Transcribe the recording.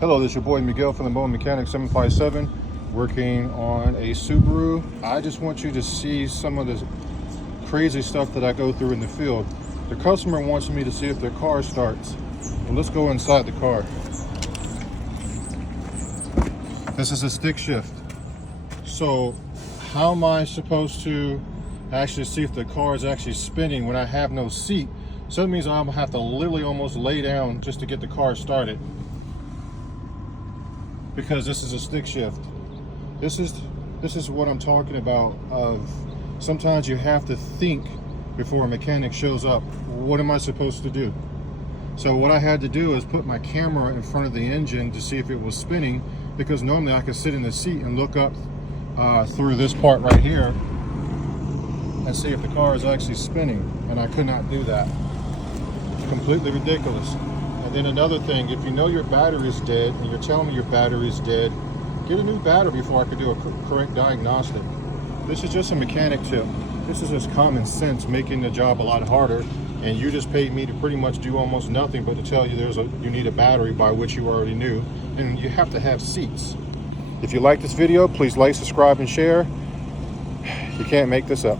Hello, this is your boy Miguel from the Mobile 757, working on a Subaru. I just want you to see some of the crazy stuff that I go through in the field. The customer wants me to see if their car starts. Well, let's go inside the car. This is a stick shift. So how am I supposed to actually see if the car is actually spinning when I have no seat? So that means I'm gonna have to literally almost lay down just to get the car started, because this is a stick shift. This is what I'm talking about. Of sometimes you have to think before a mechanic shows up. What am I supposed to do? So what I had to do is put my camera in front of the engine to see if it was spinning, because normally I could sit in the seat and look up through this part right here and see if the car is actually spinning, and I could not do that. It's completely ridiculous. And then another thing, if you know your battery is dead and you're telling me your battery is dead, get a new battery before I could do a correct diagnostic. This is just a mechanic tip. This is just common sense, making the job a lot harder, and you just paid me to pretty much do almost nothing but to tell you you need a battery, by which you already knew, and you have to have seats. If you like this video, please like, subscribe, and share. You can't make this up.